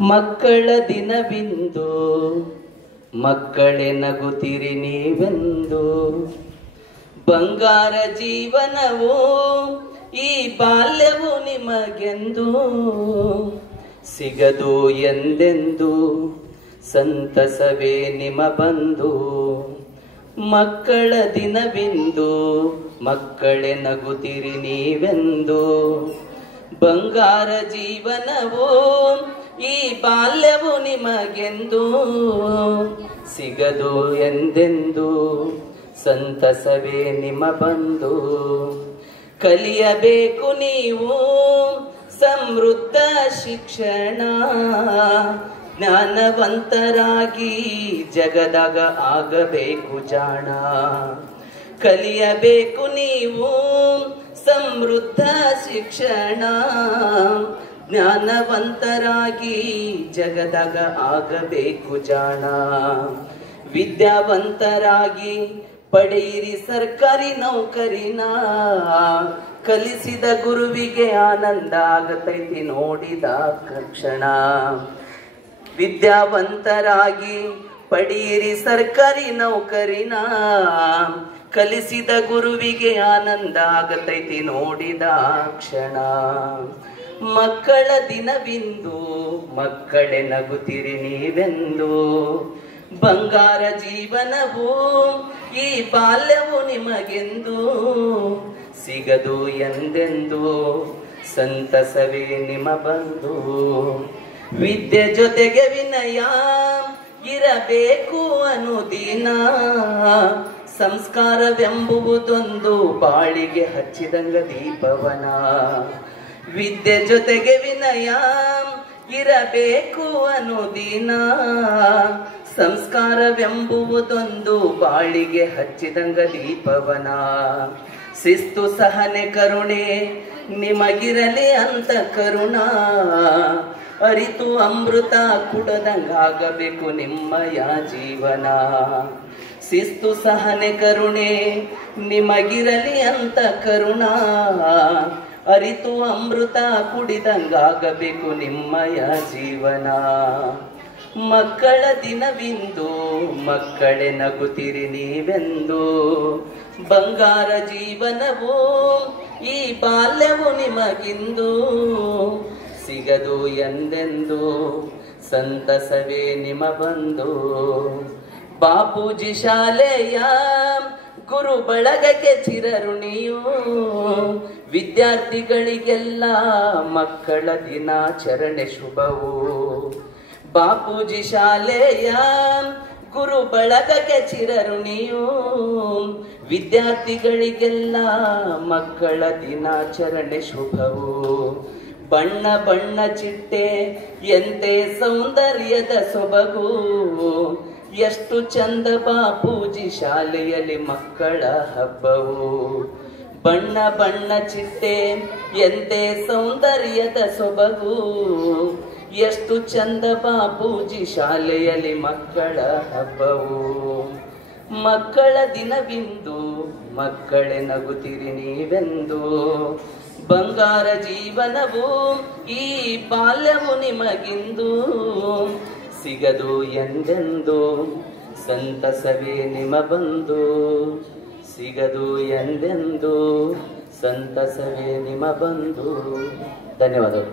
ಮಕ್ಕಳ ದಿನವಿಂದು ಮಕ್ಕಳೇ ನಗುತ್ತಿರಿ ನೀವೆಂದು. ಬಂಗಾರ ಜೀವನವು ಈ ಬಾಲ್ಯವು ನಿಮಗೆಂದು ಸಿಗದು ಎಂದೆಂದು ಸಂತಸವೇ ನಿಮ ಬಂದು. ಮಕ್ಕಳ ದಿನವಿಂದು ಮಕ್ಕಳೇ ನಗುತ್ತಿರಿ ನೀವೆಂದು. ಬಂಗಾರ ಜೀವನವು ಈ ಬಾಲ್ಯವು ನಿಮಗೆಂದು ಸಿಗದು ಎಂದೆಂದು ಸಂತಸವೇ ನಿಮ ಬಂದು. ಕಲಿಯಬೇಕು ನೀವು ಸಮೃದ್ಧ ಶಿಕ್ಷಣ, ಜ್ಞಾನವಂತರಾಗಿ ಜಗದಾಗ ಆಗಬೇಕು ಜಾಣ. ಕಲಿಯಬೇಕು ನೀವು ಸಮೃದ್ಧ ಶಿಕ್ಷಣ, ಜ್ಞಾನವಂತರಾಗಿ ಜಗದಾಗ ಆಗಬೇಕು ಜಾಣ. ವಿದ್ಯಾವಂತರಾಗಿ ಪಡೆಯಿರಿ ಸರ್ಕಾರಿ ನೌಕರಿನ, ಕಲಿಸಿದ ಗುರುವಿಗೆ ಆನಂದ ಆಗತೈತಿ ನೋಡಿದ ಕ್ಷಣ. ವಿದ್ಯಾವಂತರಾಗಿ ಪಡೆಯಿರಿ ಸರ್ಕಾರಿ ನೌಕರಿನ, ಕಲಿಸಿದ ಗುರುವಿಗೆ ಆನಂದ ಆಗತೈತಿ ನೋಡಿದ ಕ್ಷಣ. ಮಕ್ಕಳ ದಿನವಿಂದು ಮಕ್ಕಳೇ ನಗುತ್ತಿರಿ ನೀವೆಂದು. ಬಂಗಾರ ಜೀವನವು ಈ ಬಾಲ್ಯವು ನಿಮಗೆಂದು ಸಿಗದು ಎಂದೆಂದು ಸಂತಸವೇ ನಿಮ ಬಂದು. ವಿದ್ಯೆ ಜೊತೆಗೆ ವಿನಯ ಇರಬೇಕು ಅನುದಿನ, ಸಂಸ್ಕಾರವೆಂಬುವುದೊಂದು ಬಾಳಿಗೆ ಹಚ್ಚಿದಂಗ ದೀಪವನ. ವಿದ್ಯೆ ಜೊತೆಗೆ ವಿನಯ ಇರಬೇಕು ಅನುದಿನ, ಸಂಸ್ಕಾರವೆಂಬುವುದೊಂದು ಬಾಳಿಗೆ ಹಚ್ಚಿದಂಗ ದೀಪವನ. ಶಿಸ್ತು ಸಹನೆ ಕರುಣೆ ನಿಮಗಿರಲಿ ಅಂತ ಕರುಣ, ಅರಿತು ಅಮೃತ ಕುಡದಂಗಾಗಬೇಕು ನಿಮ್ಮಯ ಜೀವನ. ಶಿಸ್ತು ಸಹನೆ ಕರುಣೆ ನಿಮಗಿರಲಿ ಅಂತ ಕರುಣ, ಅರಿತು ಅಮೃತ ಕುಡಿದಂಗಾಗಬೇಕು ನಿಮ್ಮಯ ಜೀವನ. ಮಕ್ಕಳ ದಿನವಿಂದು ಮಕ್ಕಳೇ ನಗುತ್ತಿರಿ ನೀವೆಂದು. ಬಂಗಾರ ಜೀವನವು ಈ ಬಾಲ್ಯವು ನಿಮಗಿಂದು ಸಿಗದು ಎಂದೆಂದು ಸಂತಸವೇ ನಿಮ ಬಂದು. ಬಾಪೂಜಿ ಶಾಲೆಯ ಗುರು ಬಳಗಕ್ಕೆ ಚಿರಋಣಿಯು, ವಿದ್ಯಾರ್ಥಿಗಳಿಗೆಲ್ಲ ಮಕ್ಕಳ ದಿನಾಚರಣೆ ಶುಭವು. ಬಾಪೂಜಿ ಶಾಲೆಯ ಗುರು ಬಳಗಕ್ಕೆ ಚಿರಋಣಿಯು, ವಿದ್ಯಾರ್ಥಿಗಳಿಗೆಲ್ಲ ಮಕ್ಕಳ ದಿನಾಚರಣೆ ಶುಭವು. ಬಣ್ಣ ಬಣ್ಣ ಚಿಟ್ಟೆ ಎಂತೆ ಸೌಂದರ್ಯದ ಸೊಬಗು, ಎಷ್ಟು ಚಂದ ಬಾಪೂಜಿ ಶಾಲೆಯಲ್ಲಿ ಮಕ್ಕಳ ಹಬ್ಬವು. ಬಣ್ಣ ಬಣ್ಣ ಚಿಟ್ಟೆ ಎಂತೆ ಸೌಂದರ್ಯದ ಸೊಬಗು, ಎಷ್ಟು ಚಂದ ಬಾಪೂಜಿ ಶಾಲೆಯಲ್ಲಿ ಮಕ್ಕಳ ಹಬ್ಬವು. ಮಕ್ಕಳ ದಿನವಿಂದು ಮಕ್ಕಳೇ ನಗುತ್ತಿರಿ ನೀವೆಂದು. ಬಂಗಾರ ಜೀವನವು ಈ ಬಾಲ್ಯವು ನಿಮಗಿಂದು ಸಿಗದು ಎಂದೆಂದು ಸಂತಸವೇ ನಿಮ ಬಂದು. ಸಿಗದು ಎಂದೆಂದು ಸಂತಸವೇ ನಿಮ ಬಂದು. ಧನ್ಯವಾದಗಳು.